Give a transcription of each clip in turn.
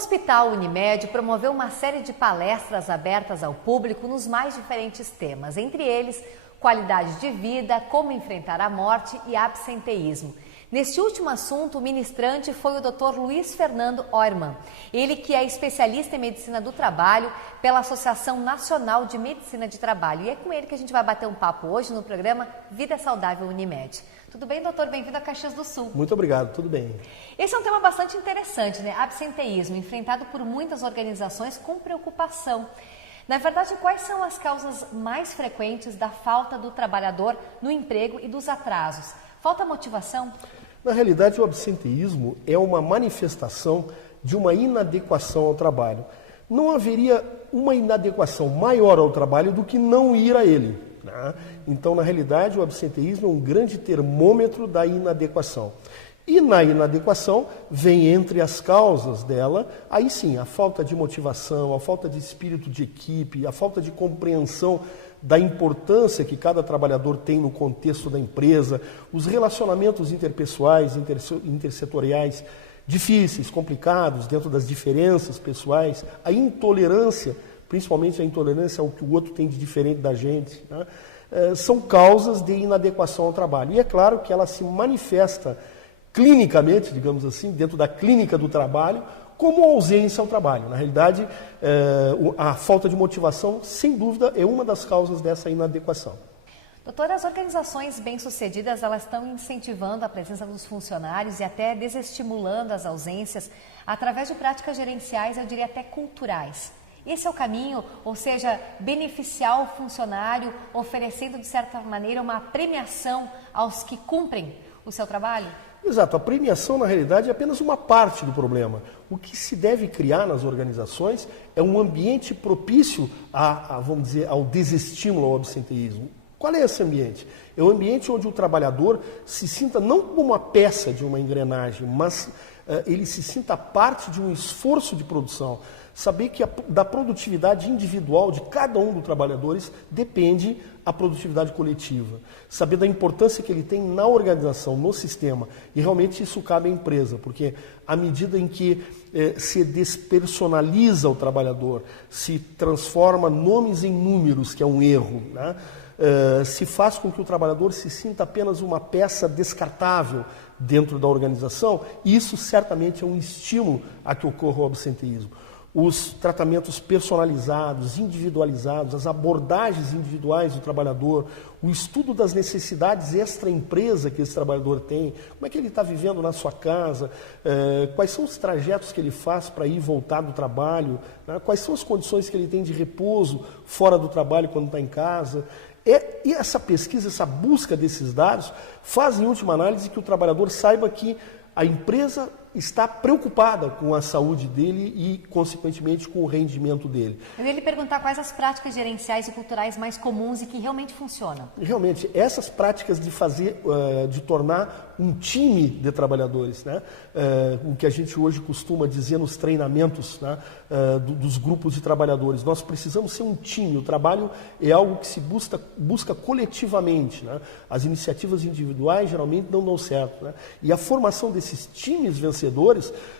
Hospital Unimed promoveu uma série de palestras abertas ao público nos mais diferentes temas, entre eles qualidade de vida, como enfrentar a morte e absenteísmo. Neste último assunto, o ministrante foi o Dr. Luiz Fernando Oermann, ele que é especialista em medicina do trabalho pela Associação Nacional de Medicina de Trabalho. E é com ele que a gente vai bater um papo hoje no programa Vida Saudável Unimed. Tudo bem, doutor? Bem-vindo a Caxias do Sul. Muito obrigado, tudo bem. Esse é um tema bastante interessante, né? Absenteísmo, enfrentado por muitas organizações com preocupação. Na verdade, quais são as causas mais frequentes da falta do trabalhador no emprego e dos atrasos? Falta motivação? Na realidade, o absenteísmo é uma manifestação de uma inadequação ao trabalho. Não haveria uma inadequação maior ao trabalho do que não ir a ele, né? Então, na realidade, o absenteísmo é um grande termômetro da inadequação. E na inadequação, vem entre as causas dela, aí sim, a falta de motivação, a falta de espírito de equipe, a falta de compreensão da importância que cada trabalhador tem no contexto da empresa, os relacionamentos interpessoais, intersetoriais difíceis, complicados, dentro das diferenças pessoais, a intolerância, principalmente a intolerância ao que o outro tem de diferente da gente, né? São causas de inadequação ao trabalho. E é claro que ela se manifesta clinicamente, digamos assim, dentro da clínica do trabalho, como ausência ao trabalho. Na realidade, a falta de motivação, sem dúvida, é uma das causas dessa inadequação. Doutora, as organizações bem-sucedidas, elas estão incentivando a presença dos funcionários e até desestimulando as ausências através de práticas gerenciais, eu diria até culturais. Esse é o caminho, ou seja, beneficiar o funcionário, oferecendo, de certa maneira, uma premiação aos que cumprem o seu trabalho? Exato, a premiação, na realidade, é apenas uma parte do problema. O que se deve criar nas organizações é um ambiente propício vamos dizer, ao desestímulo ao absenteísmo. Qual é esse ambiente? É um ambiente onde o trabalhador se sinta não como uma peça de uma engrenagem, mas ele se sinta parte de um esforço de produção. Saber que da produtividade individual de cada um dos trabalhadores depende a produtividade coletiva. Saber da importância que ele tem na organização, no sistema. E realmente isso cabe à empresa, porque à medida em que se despersonaliza o trabalhador, se transforma nomes em números, que é um erro, né? Se faz com que o trabalhador se sinta apenas uma peça descartável dentro da organização, isso certamente é um estímulo a que ocorra o absenteísmo. Os tratamentos personalizados, individualizados, as abordagens individuais do trabalhador, o estudo das necessidades extra-empresa que esse trabalhador tem, como é que ele está vivendo na sua casa, quais são os trajetos que ele faz para ir e voltar do trabalho, né? Quais são as condições que ele tem de repouso fora do trabalho quando está em casa. E essa pesquisa, essa busca desses dados faz, em última análise, que o trabalhador saiba que a empresa está preocupada com a saúde dele e, consequentemente, com o rendimento dele. Eu ia lhe perguntar quais as práticas gerenciais e culturais mais comuns e que realmente funcionam. Realmente, essas práticas de tornar um time de trabalhadores, né? O que a gente hoje costuma dizer nos treinamentos, né? Dos grupos de trabalhadores. Nós precisamos ser um time. O trabalho é algo que se busca coletivamente, né? As iniciativas individuais geralmente não dão certo, né? E a formação desses times vencedores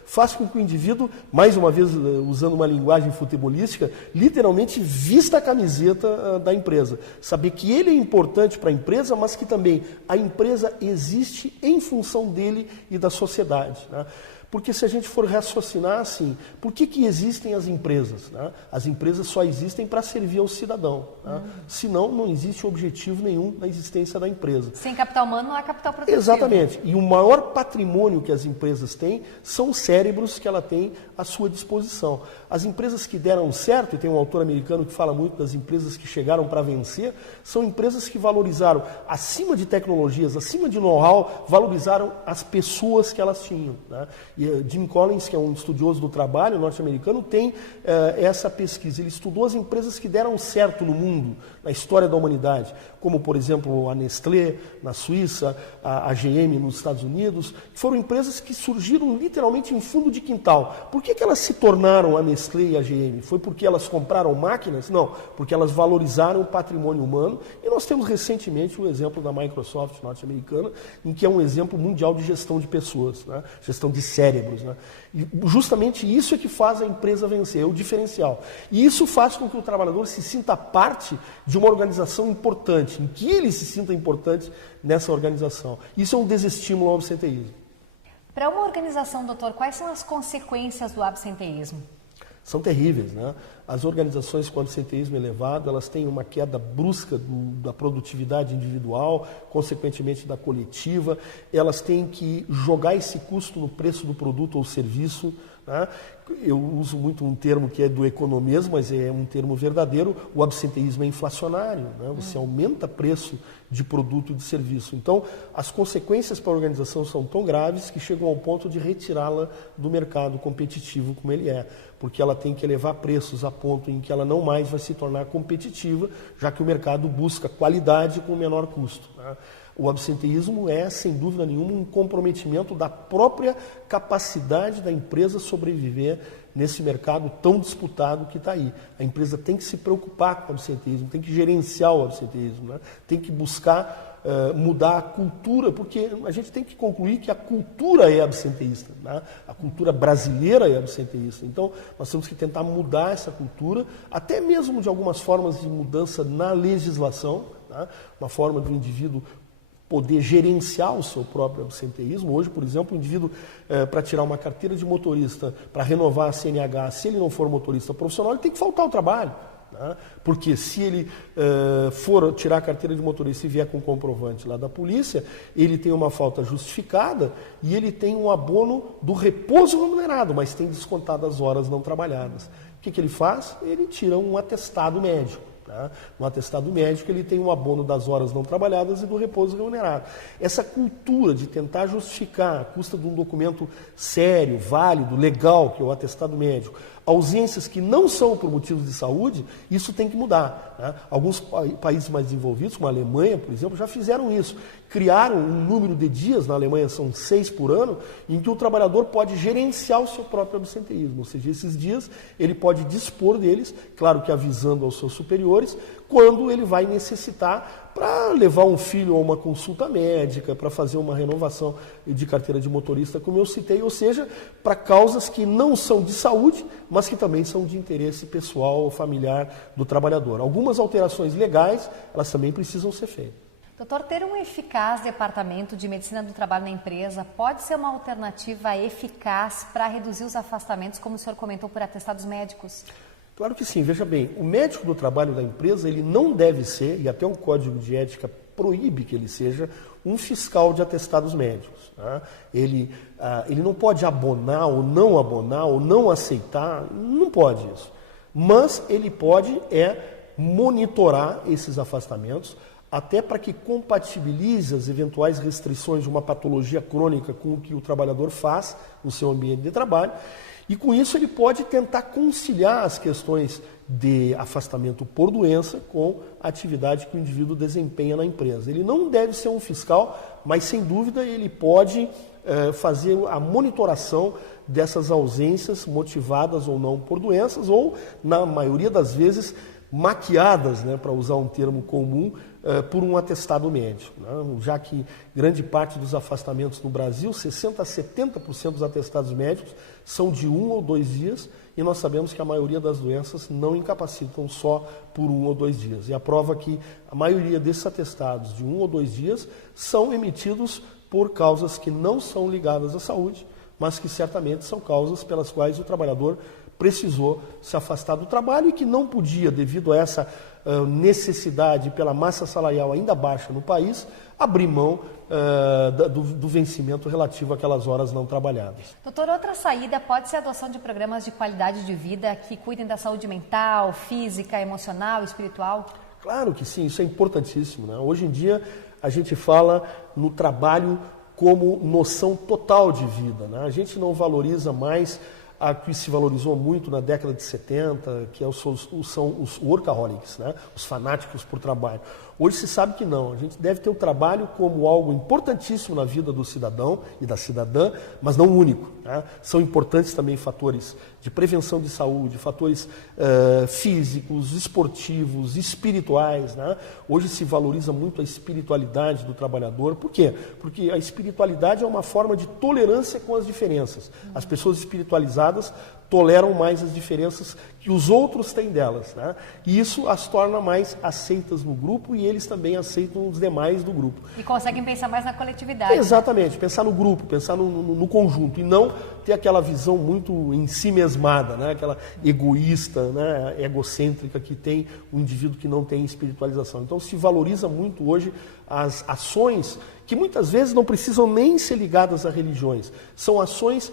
faz com que o indivíduo, mais uma vez usando uma linguagem futebolística, literalmente vista a camiseta da empresa. Saber que ele é importante para a empresa, mas que também a empresa existe em função dele e da sociedade, né? Porque se a gente for raciocinar assim, por que existem as empresas, né? As empresas só existem para servir ao cidadão, né? Senão não existe objetivo nenhum na existência da empresa. Sem capital humano não há capital produtivo. Exatamente. E o maior patrimônio que as empresas têm são os cérebros que ela tem à sua disposição. As empresas que deram certo, e tem um autor americano que fala muito das empresas que chegaram para vencer, são empresas que valorizaram, acima de tecnologias, acima de know-how, valorizaram as pessoas que elas tinham, né? E Jim Collins, que é um estudioso do trabalho norte-americano, tem essa pesquisa. Ele estudou as empresas que deram certo no mundo, na história da humanidade, como, por exemplo, a Nestlé, na Suíça, a GM nos Estados Unidos, que foram empresas que surgiram literalmente em fundo de quintal. Por que que elas se tornaram a Nestlé e a GM? Foi porque elas compraram máquinas? Não, porque elas valorizaram o patrimônio humano. E nós temos recentemente o exemplo da Microsoft norte-americana, em que é um exemplo mundial de gestão de pessoas, né? Gestão de cérebros. Né? E justamente isso é que faz a empresa vencer, é o diferencial. E isso faz com que o trabalhador se sinta parte de uma organização importante, em que ele se sinta importante nessa organização. Isso é um desestímulo ao absenteísmo. Para uma organização, doutor, quais são as consequências do absenteísmo? São terríveis, né? As organizações com absenteísmo elevado, elas têm uma queda brusca da produtividade individual, consequentemente da coletiva, elas têm que jogar esse custo no preço do produto ou serviço, né? Eu uso muito um termo que é do economês, mas é um termo verdadeiro, o absenteísmo é inflacionário, né? Você aumenta preço de produto e de serviço. Então, as consequências para a organização são tão graves que chegam ao ponto de retirá-la do mercado competitivo como ele é, porque ela tem que elevar preços a ponto em que ela não mais vai se tornar competitiva, já que o mercado busca qualidade com menor custo, né? O absenteísmo é, sem dúvida nenhuma, um comprometimento da própria capacidade da empresa sobreviver nesse mercado tão disputado que está aí. A empresa tem que se preocupar com o absenteísmo, tem que gerenciar o absenteísmo, né? Tem que buscar mudar a cultura, porque a gente tem que concluir que a cultura é absenteísta, né? A cultura brasileira é absenteísta. Então, nós temos que tentar mudar essa cultura, até mesmo de algumas formas de mudança na legislação, né? Uma forma do indivíduo poder gerenciar o seu próprio absenteísmo. Hoje, por exemplo, o indivíduo, para tirar uma carteira de motorista, para renovar a CNH, se ele não for motorista profissional, ele tem que faltar ao trabalho, né? Porque se ele for tirar a carteira de motorista e vier com comprovante lá da polícia, ele tem uma falta justificada e ele tem um abono do repouso remunerado, mas tem descontado as horas não trabalhadas. O que ele faz? Ele tira um atestado médico. No atestado médico ele tem um abono das horas não trabalhadas e do repouso remunerado. Essa cultura de tentar justificar, à custa de um documento sério, válido, legal, que é o atestado médico, ausências que não são por motivos de saúde, isso tem que mudar, né? Alguns países mais desenvolvidos, como a Alemanha, por exemplo, já fizeram isso. Criaram um número de dias, na Alemanha são 6 por ano, em que o trabalhador pode gerenciar o seu próprio absenteísmo. Ou seja, esses dias ele pode dispor deles, claro que avisando aos seus superiores, quando ele vai necessitar para levar um filho a uma consulta médica, para fazer uma renovação de carteira de motorista, como eu citei, ou seja, para causas que não são de saúde, mas que também são de interesse pessoal ou familiar do trabalhador. Algumas alterações legais, elas também precisam ser feitas. Doutor, ter um eficaz departamento de medicina do trabalho na empresa pode ser uma alternativa eficaz para reduzir os afastamentos, como o senhor comentou, por atestados médicos? Claro que sim. Veja bem, o médico do trabalho da empresa, ele não deve ser, e até o Código de Ética proíbe que ele seja, um fiscal de atestados médicos, tá? Ele não pode abonar ou não aceitar, não pode isso. Mas ele pode monitorar esses afastamentos, até para que compatibilize as eventuais restrições de uma patologia crônica com o que o trabalhador faz no seu ambiente de trabalho. E com isso ele pode tentar conciliar as questões de afastamento por doença com a atividade que o indivíduo desempenha na empresa. Ele não deve ser um fiscal, mas sem dúvida ele pode fazer a monitoração dessas ausências motivadas ou não por doenças ou, na maioria das vezes, maquiadas, né, para usar um termo comum, por um atestado médico, né? Já que grande parte dos afastamentos no Brasil, 60% a 70% dos atestados médicos são de 1 ou 2 dias e nós sabemos que a maioria das doenças não incapacitam só por 1 ou 2 dias. E a prova que a maioria desses atestados de 1 ou 2 dias são emitidos por causas que não são ligadas à saúde, mas que certamente são causas pelas quais o trabalhador precisou se afastar do trabalho e que não podia, devido a essa necessidade pela massa salarial ainda baixa no país, abrir mão do vencimento relativo àquelas horas não trabalhadas. Doutor, outra saída pode ser a adoção de programas de qualidade de vida que cuidem da saúde mental, física, emocional, espiritual? Claro que sim, isso é importantíssimo, né? Hoje em dia a gente fala no trabalho como noção total de vida, né? A gente não valoriza mais a que se valorizou muito na década de 70, que são os workaholics, né? Os fanáticos por trabalho. Hoje se sabe que não. A gente deve ter o trabalho como algo importantíssimo na vida do cidadão e da cidadã, mas não único. Né? São importantes também fatores de prevenção de saúde, fatores físicos, esportivos, espirituais. Né? Hoje se valoriza muito a espiritualidade do trabalhador. Por quê? Porque a espiritualidade é uma forma de tolerância com as diferenças. As pessoas espiritualizadas toleram mais as diferenças que os outros têm delas. Né? E isso as torna mais aceitas no grupo e eles também aceitam os demais do grupo. E conseguem pensar mais na coletividade. Exatamente, pensar no grupo, pensar no conjunto e não ter aquela visão muito em si mesmada, né? Aquela egoísta, né? Egocêntrica que tem o indivíduo que não tem espiritualização. Então se valoriza muito hoje as ações que muitas vezes não precisam nem ser ligadas a religiões. São ações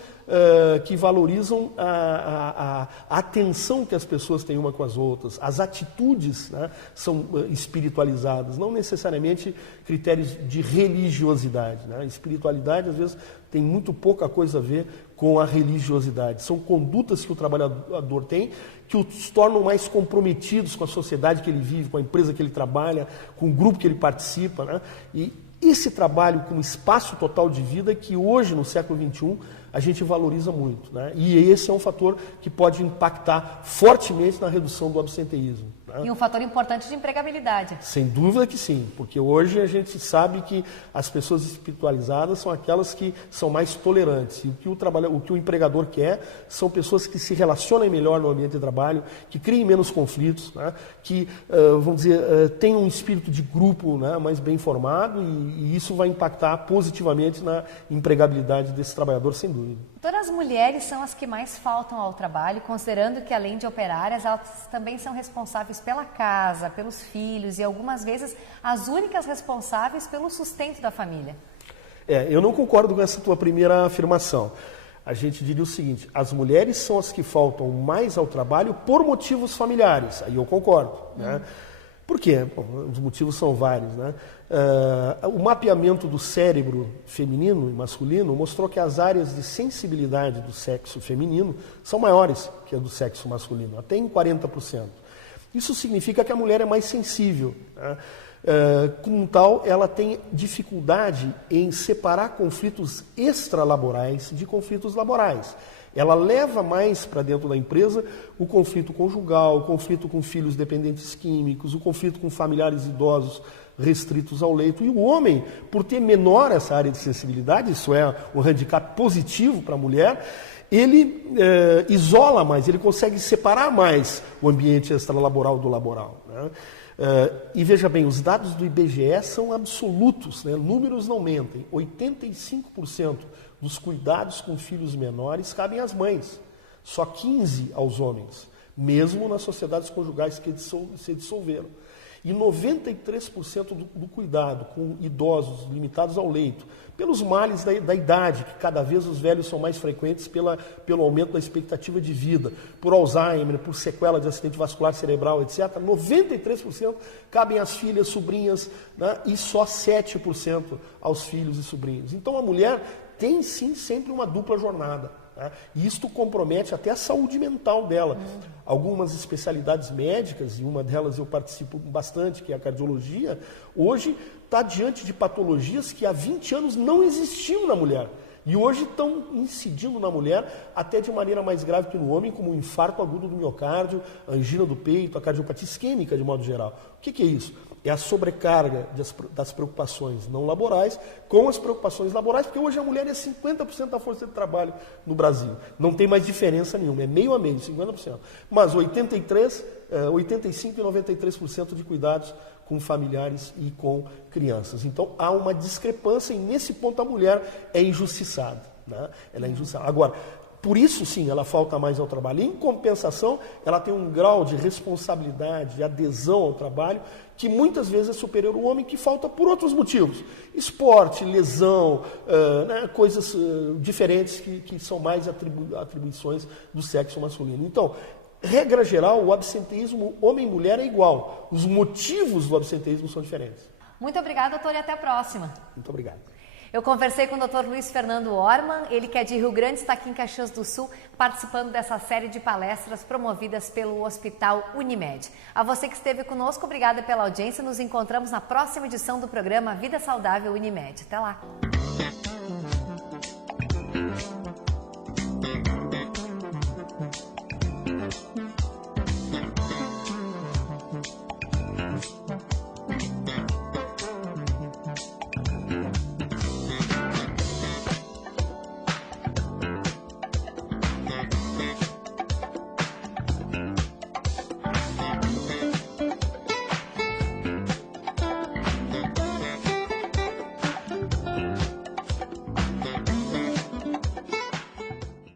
que valorizam a atenção que as pessoas têm uma com as outras. As atitudes, né, são espiritualizadas, não necessariamente critérios de religiosidade. Né? A espiritualidade, às vezes, tem muito pouca coisa a ver com a religiosidade. São condutas que o trabalhador tem que os tornam mais comprometidos com a sociedade que ele vive, com a empresa que ele trabalha, com o grupo que ele participa. Né? E esse trabalho como espaço total de vida que hoje, no século XXI, a gente valoriza muito. Né? E esse é um fator que pode impactar fortemente na redução do absenteísmo. Né? E um fator importante de empregabilidade. Sem dúvida que sim, porque hoje a gente sabe que as pessoas espiritualizadas são aquelas que são mais tolerantes. E o que o empregador quer são pessoas que se relacionem melhor no ambiente de trabalho, que criem menos conflitos, né? Que, vamos dizer, tenham um espírito de grupo, né, mais bem formado e isso vai impactar positivamente na empregabilidade desse trabalhador, sem dúvida. Doutora, as mulheres são as que mais faltam ao trabalho, considerando que, além de operárias, elas também são responsáveis pela casa, pelos filhos e, algumas vezes, as únicas responsáveis pelo sustento da família. Eu não concordo com essa tua primeira afirmação. A gente diria o seguinte: as mulheres são as que faltam mais ao trabalho por motivos familiares. Aí eu concordo. Né? Por quê? Bom, os motivos são vários. Né? O mapeamento do cérebro feminino e masculino mostrou que as áreas de sensibilidade do sexo feminino são maiores que a do sexo masculino, até em 40%. Isso significa que a mulher é mais sensível. Né? Como tal, ela tem dificuldade em separar conflitos extralaborais de conflitos laborais. Ela leva mais para dentro da empresa o conflito conjugal, o conflito com filhos dependentes químicos, o conflito com familiares idosos restritos ao leito. E o homem, por ter menor essa área de sensibilidade, isso é um handicap positivo para a mulher, ele isola mais, ele consegue separar mais o ambiente extralaboral do laboral. Né? E veja bem, os dados do IBGE são absolutos, né? Números não mentem. 85% dos cuidados com filhos menores cabem às mães, só 15% aos homens, mesmo nas sociedades conjugais que se dissolveram. E 93% do cuidado com idosos limitados ao leito, pelos males da idade, que cada vez os velhos são mais frequentes pelo aumento da expectativa de vida, por Alzheimer, por sequela de acidente vascular cerebral, etc. 93% cabem às filhas, sobrinhas, né? E só 7% aos filhos e sobrinhos. Então a mulher tem sim sempre uma dupla jornada. Né? E isto compromete até a saúde mental dela. Algumas especialidades médicas, e uma delas eu participo bastante, que é a cardiologia, hoje está diante de patologias que há 20 anos não existiam na mulher. E hoje estão incidindo na mulher até de maneira mais grave que no homem, como o infarto agudo do miocárdio, a angina do peito, a cardiopatia isquêmica de modo geral. O que é isso? É a sobrecarga das preocupações não laborais com as preocupações laborais, porque hoje a mulher é 50% da força de trabalho no Brasil. Não tem mais diferença nenhuma, é meio a meio, 50%. Mas 85% e 93% de cuidados com familiares e com crianças. Então há uma discrepância e nesse ponto a mulher é injustiçada. Né? Ela é injustiçada. Agora, por isso, sim, ela falta mais ao trabalho. Em compensação, ela tem um grau de responsabilidade, de adesão ao trabalho, que muitas vezes é superior ao homem, que falta por outros motivos. Esporte, lesão, né, coisas diferentes que são mais atribuições do sexo masculino. Então, regra geral, o absenteísmo homem e mulher é igual. Os motivos do absenteísmo são diferentes. Muito obrigada, doutor, e até a próxima. Muito obrigado. Eu conversei com o Dr. Luiz Fernando Orman, ele que é de Rio Grande, está aqui em Caxias do Sul, participando dessa série de palestras promovidas pelo Hospital Unimed. A você que esteve conosco, obrigada pela audiência. Nos encontramos na próxima edição do programa Vida Saudável Unimed. Até lá!